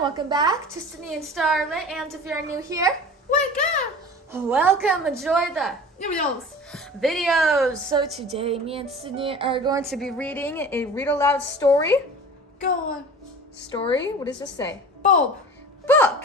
welcome back to Sydney and Starlet, and if you're new here, welcome! Enjoy the videos! So today, me and Sydney are going to be reading a read-aloud story. Go on. Story? What does this say? Bob. Book!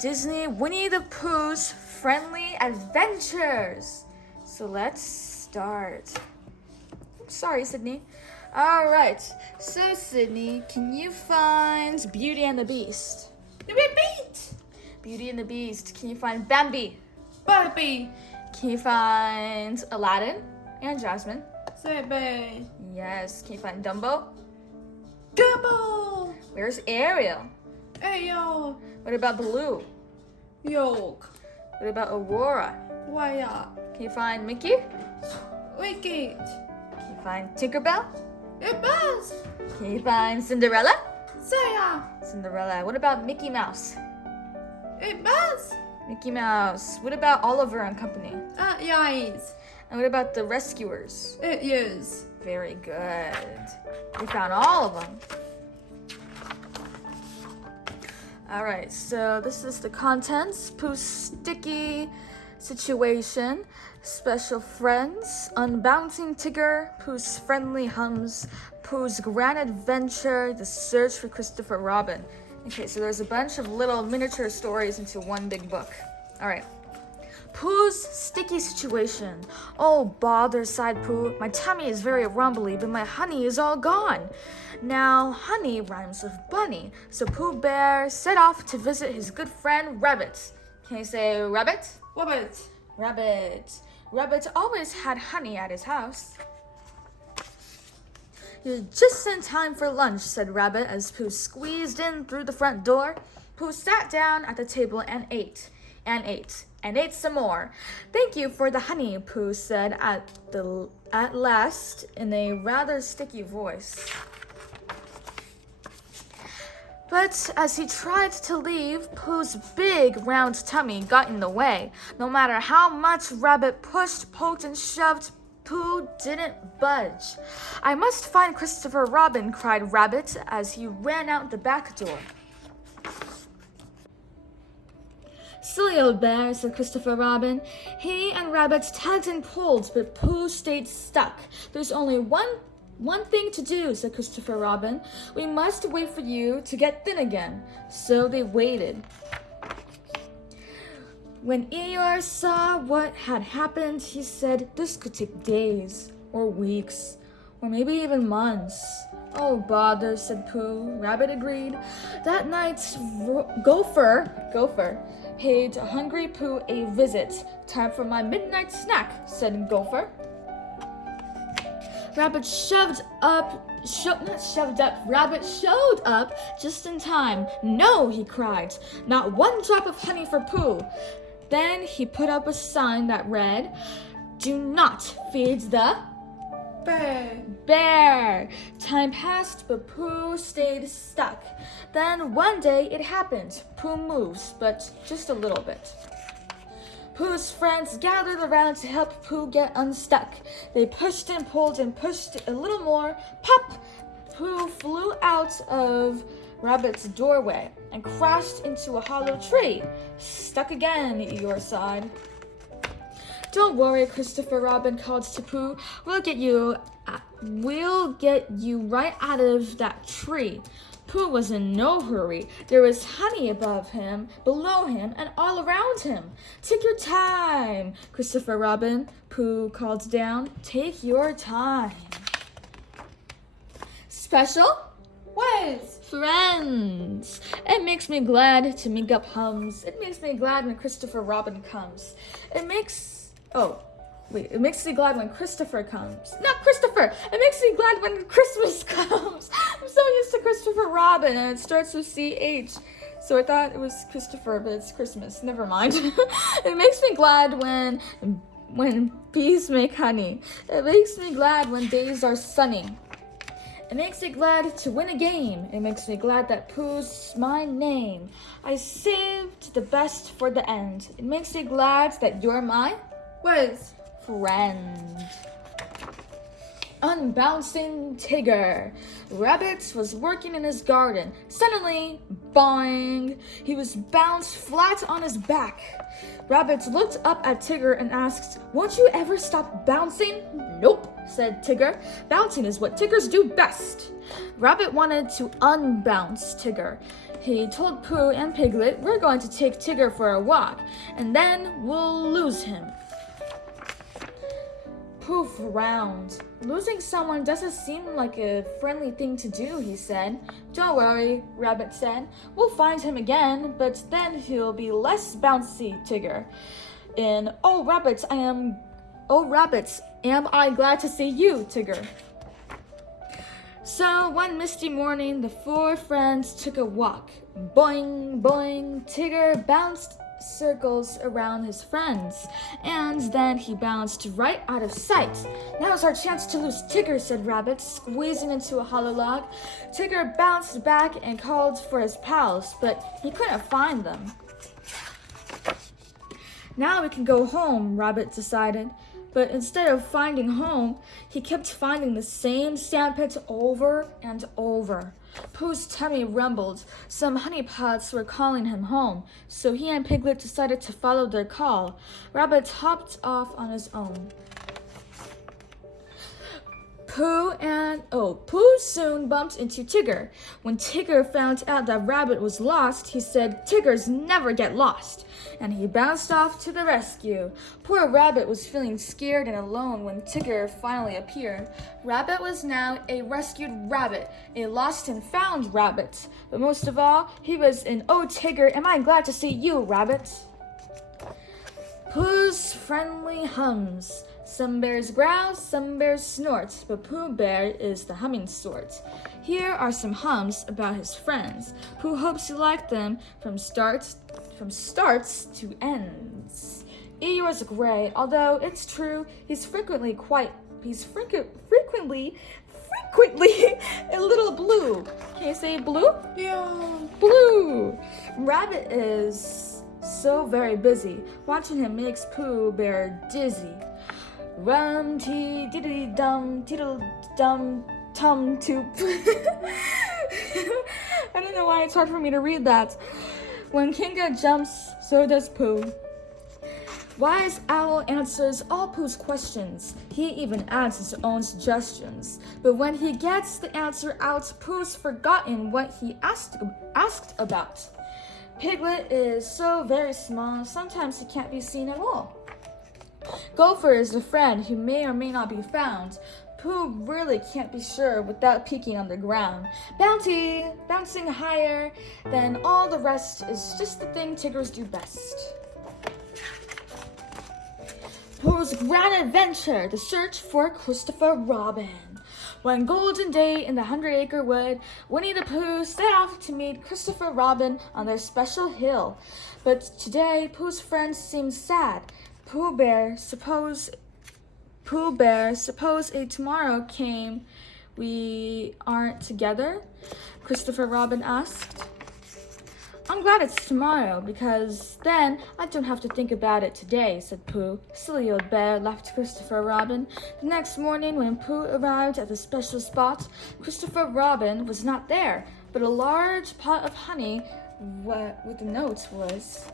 Disney Winnie the Pooh's Friendly Adventures. So let's start. Sorry, Sydney. Alright, so Sydney, can you find Beauty and the Beast? Repeat. Beauty and the Beast. Can you find Bambi? Barbie. Can you find Aladdin and Jasmine? Baby. Yes. Can you find Dumbo? Double. Where's Ariel? Ayo. What about Baloo? Yolk. What about Aurora? Wire. Can you find Mickey? Wicked. Can you find Tinkerbell? A buzz. Can you find Cinderella? Saya. Cinderella. What about Mickey Mouse? A buzz. Mickey Mouse. What about Oliver and Company? Yes. And what about the Rescuers? It is. Very good. We found all of them. Alright, so this is the contents. Pooh's sticky situation, special friends, Unbouncing Tigger, Pooh's friendly hums, Pooh's grand adventure, the search for Christopher Robin. Okay, so there's a bunch of little miniature stories into one big book. Alright. Pooh's sticky situation. Oh, bother, sighed Pooh. My tummy is very rumbly, but my honey is all gone. Now, honey rhymes with bunny, so Pooh Bear set off to visit his good friend Rabbit. Can you say Rabbit? Rabbit. Rabbit. Rabbit always had honey at his house. You're just in time for lunch, said Rabbit as Pooh squeezed in through the front door. Pooh sat down at the table and ate, and ate, and ate some more. Thank you for the honey, Pooh said at last in a rather sticky voice. But as he tried to leave, Pooh's big, round tummy got in the way. No matter how much Rabbit pushed, poked, and shoved, Pooh didn't budge. I must find Christopher Robin, cried Rabbit as he ran out the back door. Silly old bear, said Christopher Robin. He and Rabbit tugged and pulled, but Pooh stayed stuck. There's only one thing to do, said Christopher Robin. We must wait for you to get thin again. So they waited. When Eeyore saw what had happened, he said this could take days, or weeks, or maybe even months. Oh, bother, said Pooh. Rabbit agreed. That night, Gopher paid Hungry Pooh a visit. Time for my midnight snack, said Gopher. Rabbit Rabbit showed up just in time. No, he cried. Not one drop of honey for Pooh. Then he put up a sign that read, Do not feed the bear. Time passed, but Pooh stayed stuck. Then one day it happened. Pooh moves, but just a little bit. Pooh's friends gathered around to help Pooh get unstuck. They pushed and pulled and pushed a little more. Pop! Pooh flew out of Rabbit's doorway and crashed into a hollow tree. Stuck again, Eeyore sighed. Don't worry, Christopher Robin called to Pooh. We'll get you right out of that tree. Pooh was in no hurry. There was honey above him, below him, and all around him. Take your time, Christopher Robin, Pooh called down. Take your time. Special friends. It makes me glad to make up hums. It makes me glad when Christopher Robin comes. It makes me glad when Christopher comes. Not Christopher! It makes me glad when Christmas comes. I'm so used to Christopher Robin, and it starts with CH. So I thought it was Christopher, but it's Christmas. Never mind. It makes me glad when bees make honey. It makes me glad when days are sunny. It makes me glad to win a game. It makes me glad that Pooh's my name. I saved the best for the end. It makes me glad that you're my friend. Unbouncing Tigger. Rabbit was working in his garden. Suddenly, boing! He was bounced flat on his back. Rabbit looked up at Tigger and asked, "Won't you ever stop bouncing?" "Nope," said Tigger. "Bouncing is what Tiggers do best." Rabbit wanted to unbounce Tigger. He told Pooh and Piglet, "We're going to take Tigger for a walk, and then we'll lose him." Pooh frowned. "Losing someone doesn't seem like a friendly thing to do," he said. "Don't worry," Rabbit said. "We'll find him again, but then he'll be less bouncy, Tigger." And "Oh, rabbits, am I glad to see you, Tigger." So one misty morning, the four friends took a walk. Boing, boing, Tigger bounced circles around his friends, and then he bounced right out of sight. "Now's our chance to lose Tigger," said Rabbit, squeezing into a hollow log. Tigger bounced back and called for his pals, but he couldn't find them. "Now we can go home," Rabbit decided. But instead of finding home, he kept finding the same sandpit over and over. Pooh's tummy rumbled. Some honey pots were calling him home, so he and Piglet decided to follow their call. Rabbit hopped off on his own. Pooh soon bumped into Tigger. When Tigger found out that Rabbit was lost, he said, "Tiggers never get lost," and he bounced off to the rescue. Poor Rabbit was feeling scared and alone when Tigger finally appeared. Rabbit was now a rescued rabbit, a lost and found rabbit. But most of all, he was an "Oh, Tigger, am I glad to see you, Rabbit." Pooh's friendly hums. Some bears growl, some bears snort, but Pooh Bear is the humming sort. Here are some hums about his friends. Pooh hopes you like them from starts to ends. Eeyore's gray, although it's true he's frequently a little blue. Can you say blue? Yeah. Blue. Rabbit is so very busy. Watching him makes Pooh Bear dizzy. Rum tee diddly dum tiddle dum tum toop. I don't know why it's hard for me to read that. When Kinga jumps, so does Pooh. Wise Owl answers all Pooh's questions. He even adds his own suggestions. But when he gets the answer out, Pooh's forgotten what he asked about. Piglet is so very small, sometimes he can't be seen at all. Gopher is a friend who may or may not be found. Pooh really can't be sure without peeking on the ground. Bounty, bouncing higher than all the rest, is just the thing Tiggers do best. Pooh's grand adventure, the search for Christopher Robin. One golden day in the 100-acre wood, Winnie the Pooh set off to meet Christopher Robin on their special hill. But today, Pooh's friends seemed sad. Pooh Bear, suppose a tomorrow came, we aren't together? Christopher Robin asked. I'm glad it's tomorrow, because then I don't have to think about it today, said Pooh. Silly old bear, laughed Christopher Robin. The next morning, when Pooh arrived at the special spot, Christopher Robin was not there, but a large pot of honey with the note was...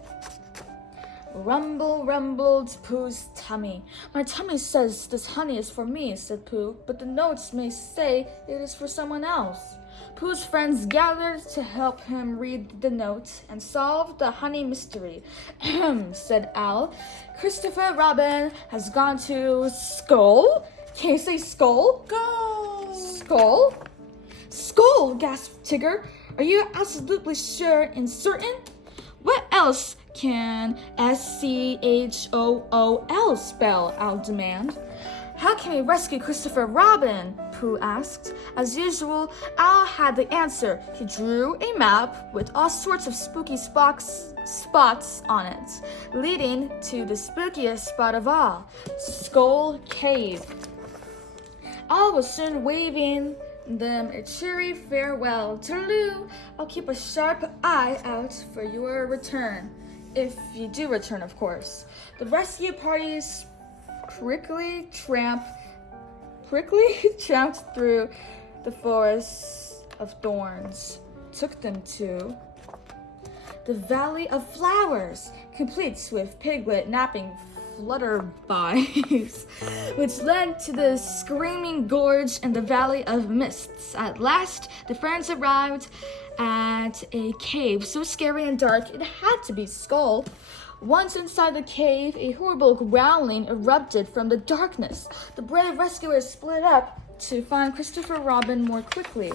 Rumble, rumbled Pooh's tummy. My tummy says this honey is for me, said Pooh, but the notes may say it is for someone else. Pooh's friends gathered to help him read the note and solve the honey mystery. Ahem, said Owl. Christopher Robin has gone to Skull? Can you say Skull? Go! Skull? Skull, gasped Tigger. Are you absolutely sure and certain? What else can SCHOOL spell? Owl demanded. How can we rescue Christopher Robin? Pooh asked. As usual, Owl had the answer. He drew a map with all sorts of spooky spots on it, leading to the spookiest spot of all, Skull Cave. Owl was soon waving them a cheery farewell. Toodaloo! I'll keep a sharp eye out for your return. If you do return, of course. The rescue party's prickly tramp quickly tramped through the forest of thorns, took them to the Valley of Flowers, complete with Piglet napping flutterbys, which led to the Screaming Gorge and the Valley of Mists. At last, the friends arrived at a cave so scary and dark it had to be Skull. Once inside the cave, a horrible growling erupted from the darkness. The brave rescuers split up to find Christopher Robin more quickly.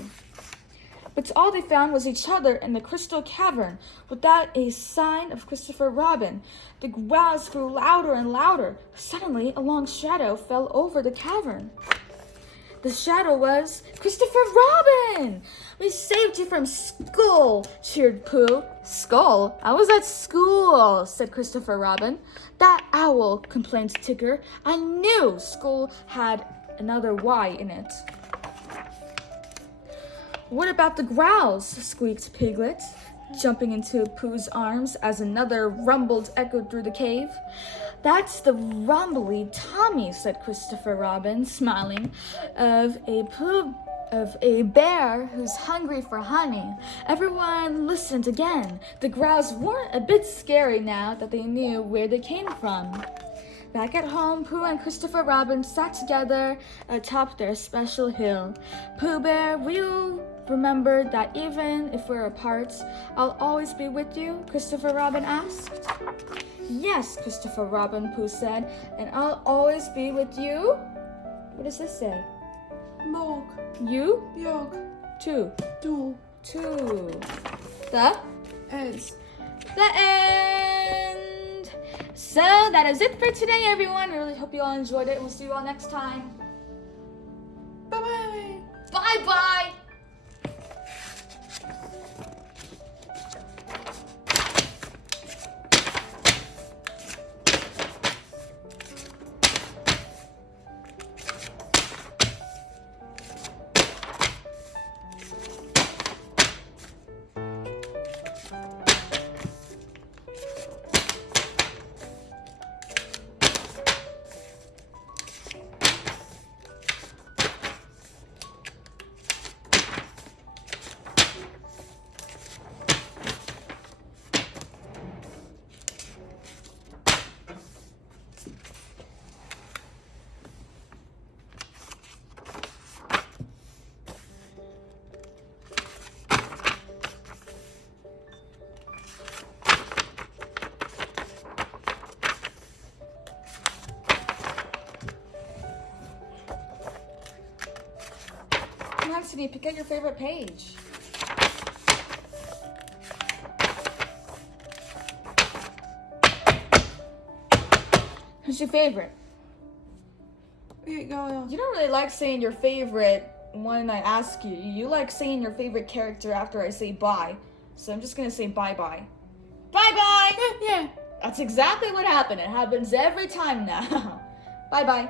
But all they found was each other in the crystal cavern, without a sign of Christopher Robin. The growls grew louder and louder. Suddenly, a long shadow fell over the cavern. The shadow was Christopher Robin! We saved you from Skull, cheered Pooh. Skull? I was at school, said Christopher Robin. That owl, complained Tigger. I knew Skull had another Y in it. What about the growls? Squeaked Piglet, jumping into Pooh's arms as another rumble echoed through the cave. That's the rumbly Tommy, said Christopher Robin, smiling, of a bear who's hungry for honey. Everyone listened again. The growls weren't a bit scary now that they knew where they came from. Back at home, Pooh and Christopher Robin sat together atop their special hill. Pooh Bear, will you remember that even if we're apart, I'll always be with you? Christopher Robin asked. Yes, Christopher Robin, Pooh said, and I'll always be with you. What does this say? Mog. You? Jag. Two. Du. Two. The end. So that is it for today, everyone. I really hope you all enjoyed it. We'll see you all next time. Bye-bye. Bye-bye. Anthony, pick out your favorite page. Who's your favorite? Okay, go. You don't really like saying your favorite when I ask you. You like saying your favorite character after I say bye. So I'm just gonna say bye-bye. Bye-bye! Yeah. That's exactly what happened. It happens every time now. Bye-bye.